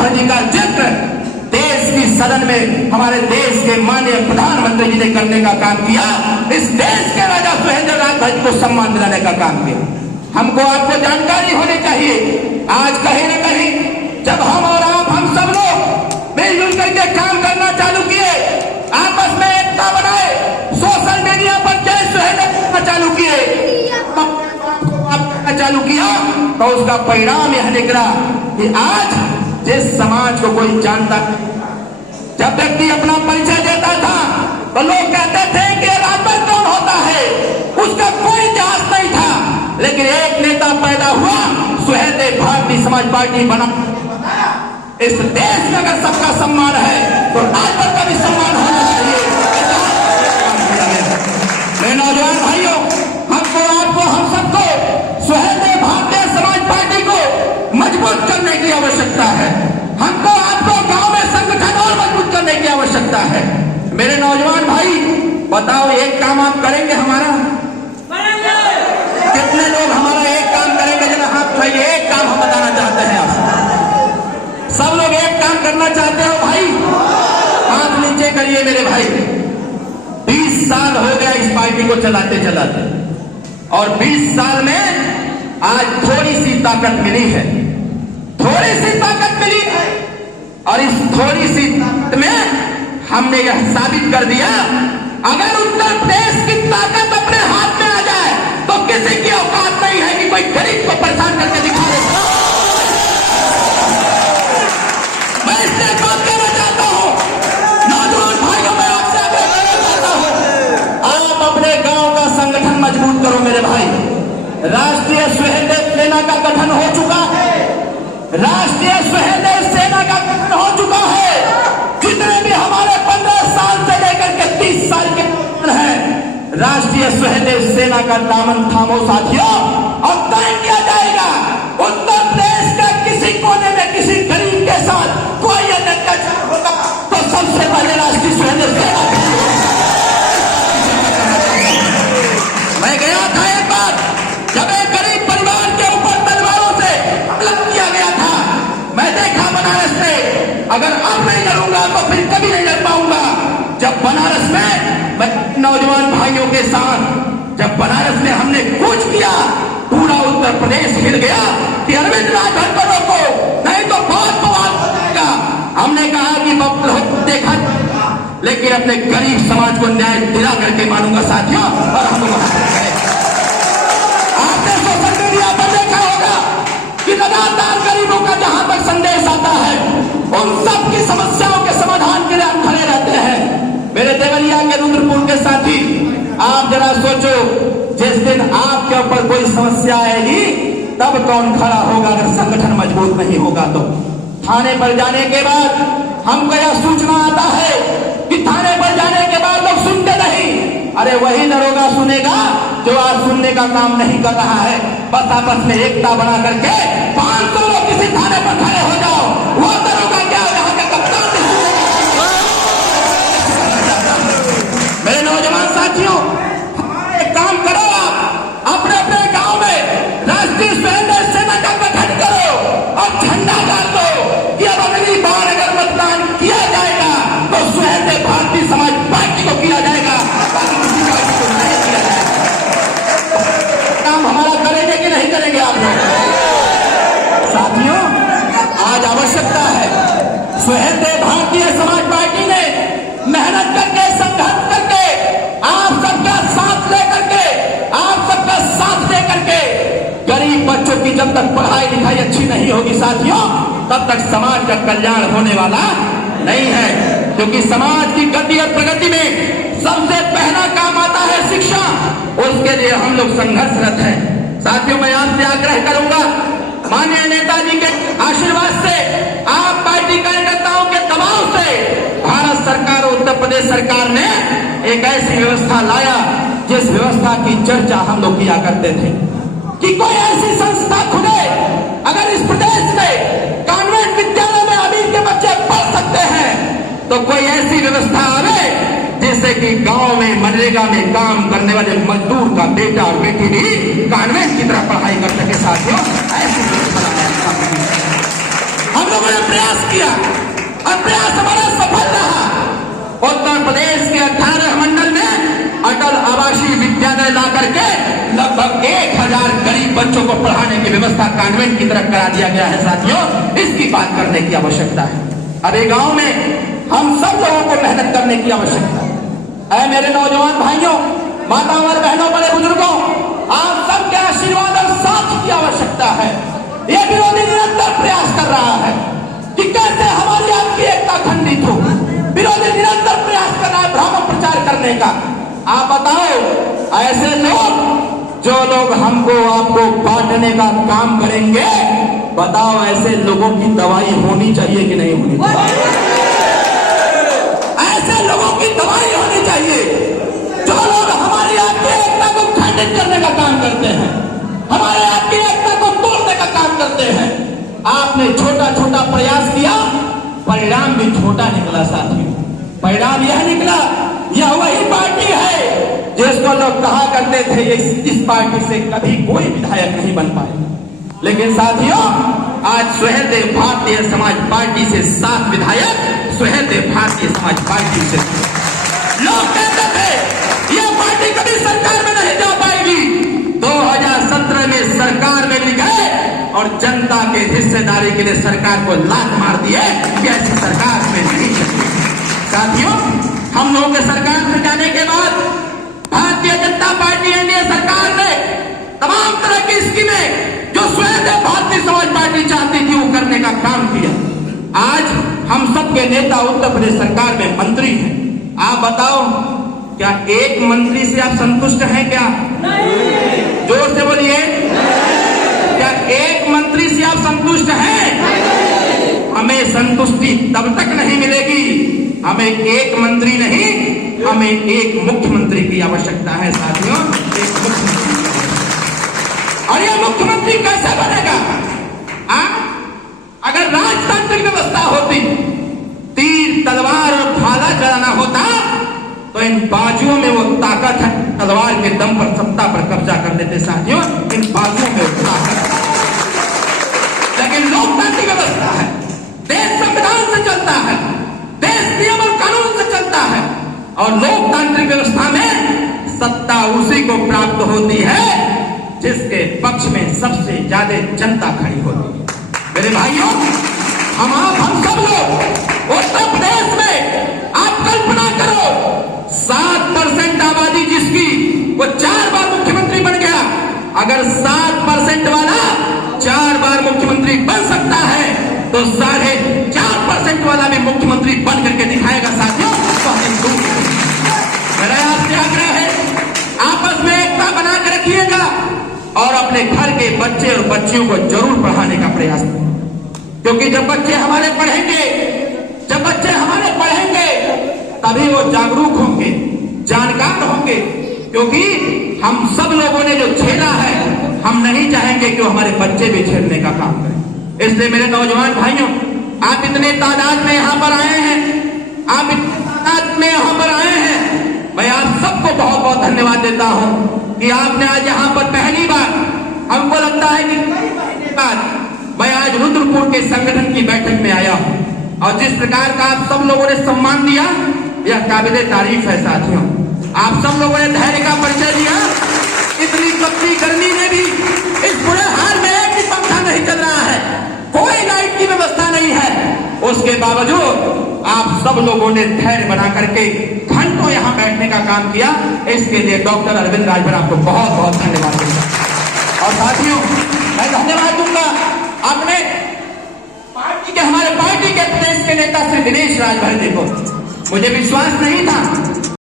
ध्वज का जिक्र देश की सदन में हमारे देश के माननीय प्रधानमंत्री जी ने करने का काम किया। इस देश के राजा सुहेंद्रनाथ ध्वज को सम्मान दिलाने का काम किया। हमको आपको जानकारी होनी चाहिए, आज कहीं न कहीं जब हम और आप हम सब लोग मिलजुल करके काम करना चालू किए, आपस में एकता बनाए, सोशल मीडिया पर जय सुहेंद्र चालू किया तो उसका परिणाम यह निकला कि आज जिस समाज को कोई जानता, जब व्यक्ति अपना परिचय देता था तो लोग कहते थे कि राजभर कौन होता है, उसका कोई जांच नहीं था। लेकिन एक नेता पैदा हुआ, सुहेलदेव भारतीय समाज पार्टी बना। इस देश में अगर सबका सम्मान है तो राजभर का भी सम्मान होना चाहिए। मेरे नौजवान भाइयों, हमको आपको हम सबको सुहेलदेव भारतीय समाज पार्टी को मजबूत करने की आवश्यकता है। हमको आपको गांव में संगठन और मजबूत करने की आवश्यकता है। मेरे नौजवान भाई बताओ, एक काम आप करेंगे हमारा? कितने लोग हमारा एक काम करेंगे? जरा हाथ उठाइए। एक काम हम बताना चाहते हैं आप सब लोग, एक काम करना चाहते हो भाई? हाथ नीचे करिए मेरे भाई। 20 साल हो गया इस पार्टी को चलाते चलाते, और 20 साल में आज थोड़ी सी ताकत मिली है, थोड़ी सी ताकत मिली है। और इस थोड़ी सी ताकत में हमने यह साबित कर दिया, अगर उत्तर प्रदेश की ताकत अपने हाथ में आ जाए तो किसी की औकात नहीं है कि कोई गरीब को परेशान करके दिखा दे। मैं इससे बात करना चाहता हूं, नौजवान भाइयों, मैं आपसे आग्रह करना चाहता हूं, आप अपने गांव का संगठन मजबूत करो मेरे भाई। राष्ट्रीय सुहेलदेव सेना का गठन हो चुका है, राष्ट्रीय सुहेलदेव सेना का गठन हो चुका है। जितने भी हमारे 15 साल से लेकर के 30 साल के हैं, राष्ट्रीय सुहेलदेव सेना का दामन थामो साथियों, और तय किया जाएगा उत्तर प्रदेश के किसी कोने में किसी गरीब के साथ कोई अत्याचार होगा तो सबसे पहले राष्ट्रीय सुहेलदेव सेना। मैं गया था एक बार, जब एक गरीब परिवार के ऊपर तलवारों से हमला किया गया था, मैं देखा बनारस में, अगर अब नहीं लड़ूंगा तो फिर कभी नहीं लड़ पाऊंगा। जब बनारस में मैं नौजवान भाइयों के साथ, जब बनारस में हमने कूच किया, पूरा उत्तर प्रदेश हिल गया कि अरविंद राजभर को रोको, नहीं तो बहुत बवाल हो जाएगा। हमने कहा कि देखा, लेकिन अपने गरीब समाज को न्याय दिला करके मानूंगा साथियों। और हम आपने सोशल मीडिया पर देखा होगा कि लगातार गरीबों का जहां तक संदेश आता है, उन सब की समस्याओं के समाधान के लिए आप खड़े रहते हैं। मेरे देवरिया के रुद्रपुर के साथी, आप जरा सोचो, जिस दिन आपके ऊपर कोई समस्या आएगी तब कौन खड़ा होगा अगर संगठन मजबूत नहीं होगा तो? थाने पर जाने के बाद हमको यह सूचना आता है कि थाने पर जाने के बाद लोग सुनते नहीं। अरे वही दरोगा सुनेगा जो आज सुनने का काम नहीं कर रहा है। बस आपस में एकता बना करके 500 लोग किसी थाने पर खड़े हो जाओ, वो दरोगा क्या यहाँ के कप्तान नहीं सुनेगा। मेरे नौजवान साथियों, एक काम करो, आप अपने अपने गांव में राष्ट्रीय सुहेलदेव सेना का गठन करो और झंडा डाल दो कि अब अगली बार अगर मतदान किया जाएगा तो सुहेलदेव भारतीय समाज पार्टी को किया जाएगा, किसी पार्टी को नहीं किया जाएगा। काम हमारा करेंगे कि नहीं करेंगे आप लोग? साथियों, आज आवश्यकता है, सुहेलदेव भारतीय समाज पार्टी ने मेहनत करके, संघर्ष करके, आप सबका साथ लेकर के, आप सबका साथ लेकर के, गरीब बच्चों की जब तक पढ़ाई लिखाई अच्छी नहीं होगी साथियों, तब तक समाज का कल्याण होने वाला नहीं है। क्योंकि समाज की गति और प्रगति में सबसे पहला काम आता है शिक्षा, उसके लिए हम लोग संघर्षरत हैं। साथियों, मैं आपसे आग्रह करूंगा, माननीय नेताजी के आशीर्वाद से, आप पार्टी कार्यकर्ताओं के दबाव से भारत सरकार और उत्तर प्रदेश सरकार ने एक ऐसी व्यवस्था लाया जिस व्यवस्था की चर्चा हम लोग किया करते थे कि कोई ऐसी संस्था खुले, अगर इस प्रदेश में कॉन्वेंट विद्यालय में अमीर के बच्चे पढ़ सकते हैं तो कोई ऐसी व्यवस्था आवे जिससे कि गांव में मनरेगा में काम करने वाले मजदूर का बेटा और बेटी भी कॉन्वेंट की तरह पढ़ाई कर सके। साथियों, ऐसी व्यवस्था हम लोगों ने प्रयास किया और प्रयास हमारा सफल रहा। उत्तर प्रदेश के 18 मंडल में अटल आवासीय विद्यालय ला करके लगभग 1000 गरीब बच्चों को पढ़ाने की व्यवस्था कॉन्वेंट की तरफ करा दिया गया है। साथियों, इसकी बात करने की आवश्यकता है। अभी गांव में हम सब लोगों को मेहनत करने की आवश्यकता है। मेरे नौजवान भाइयों, माताओं और बहनों, बड़े बुजुर्गों, आप सबके आशीर्वाद और साथ की आवश्यकता है। ये विरोधी निरंतर प्रयास कर रहा है कि कैसे हमारी आपकी एकता खंडित हो। विरोधी निरंतर प्रयास कर रहा है भ्रामक प्रचार करने का। आप बताओ, ऐसे लोग जो लोग हमको आपको बांटने का काम करेंगे, बताओ ऐसे लोगों की दवाई होनी चाहिए कि नहीं होनी चाहिए? ऐसे लोगों की दवाई होनी चाहिए जो लोग हमारी आपकी एकता को खंडित करने का काम करते हैं, हमारे आपकी एकता को तोड़ने का काम करते हैं। आपने छोटा छोटा प्रयास किया, परिणाम भी छोटा निकला। साथियों, परिणाम यह निकला, यह वही पार्टी है जिसको लोग कहा करते थे इस पार्टी से कभी कोई विधायक नहीं बन पाएगा। लेकिन साथियों, आज सुहेलदेव भारतीय समाज पार्टी से 7 विधायक सुहेलदेव भारतीय समाज पार्टी से। लोग कहते थे यह पार्टी कभी सरकार में नहीं जा पाएगी। 2017 में सरकार में भी गए और जनता के हिस्सेदारी के लिए सरकार को लात मार दिए कि ऐसी सरकार में नहीं चलती। साथियों, हम लोगों के सरकार में जाने के बाद भारतीय जनता पार्टी एनडीए सरकार ने तमाम तरह की स्कीमें जो स्वयं भारतीय समाज पार्टी चाहती थी वो करने का काम किया। आज हम सबके नेता उत्तर प्रदेश सरकार में मंत्री हैं। आप बताओ, क्या एक मंत्री से आप संतुष्ट हैं क्या? नहीं। जोर से बोलिए, क्या एक मंत्री से आप संतुष्ट हैं? नहीं। हमें संतुष्टि तब तक नहीं मिलेगी, हमें एक मंत्री नहीं, हमें एक मुख्यमंत्री की आवश्यकता है। साथियों, एक मुख्यमंत्री, और यह मुख्यमंत्री कैसे बनेगा? अगर राजतांत्रिक व्यवस्था होती, तीर तलवार और भाला चलाना होता, तो इन बाजुओं में वो ताकत है, तलवार के दम पर सत्ता पर कब्जा कर लेते। साथियों, इन बाजुओं में वो ताकत है। लेकिन लोकतांत्रिक व्यवस्था है, देश संविधान से चलता है, देश नियम और कानून से चलता है, और लोकतांत्रिक व्यवस्था में सत्ता उसी को प्राप्त होती है जिसके पक्ष में सबसे ज्यादा जनता खड़ी होती है। मेरे भाइयों, हम सब लोग उत्तर प्रदेश में, आप कल्पना करो, 7% आबादी जिसकी, वो 4 बार मुख्यमंत्री बन गया। अगर 7% वाला 4 बार मुख्यमंत्री बन सकता है, तो 4.5% वाला भी मुख्यमंत्री बन करके दिखाएगा। साथियों, मेरा आपसे आग्रह है, आपस में एकता बना के रखिएगा और अपने घर के बच्चे और बच्चियों को जरूर पढ़ाने का प्रयास करें। क्योंकि जब बच्चे हमारे पढ़ेंगे, तभी वो जागरूक होंगे, जानकार होंगे। क्योंकि हम सब लोगों ने जो झेला है, हम नहीं चाहेंगे कि वो हमारे बच्चे भी झेलने का काम करें। इसलिए मेरे नौजवान भाइयों, आप इतने तादाद में यहाँ पर आए हैं, मैं आप सबको बहुत बहुत धन्यवाद देता हूँ कि आपने आज यहाँ पर पहली बार, हमको लगता है कि कई महीने बाद मैं आज रुद्रपुर के संगठन की बैठक में आया हूँ, और जिस प्रकार का आप सब लोगों ने सम्मान दिया, यह काबिले तारीफ है। साथियों, आप सब लोगों ने धैर्य का परिचय दिया। इतनी कपड़ी गर्मी में भी, इस बुरे हाल में एक भी पंखा नहीं चल रहा है, कोई लाइट की व्यवस्था नहीं है, उसके बावजूद आप सब लोगों ने धैर्य बना करके घंटों यहाँ बैठने का काम किया। इसके लिए डॉक्टर अरविंद राजभर आपको बहुत बहुत धन्यवाद दूंगा। और साथियों, मैं धन्यवाद दूंगा अपने पार्टी के, हमारे पार्टी के प्रदेश के नेता श्री दिनेश राजभर जी को। मुझे विश्वास नहीं था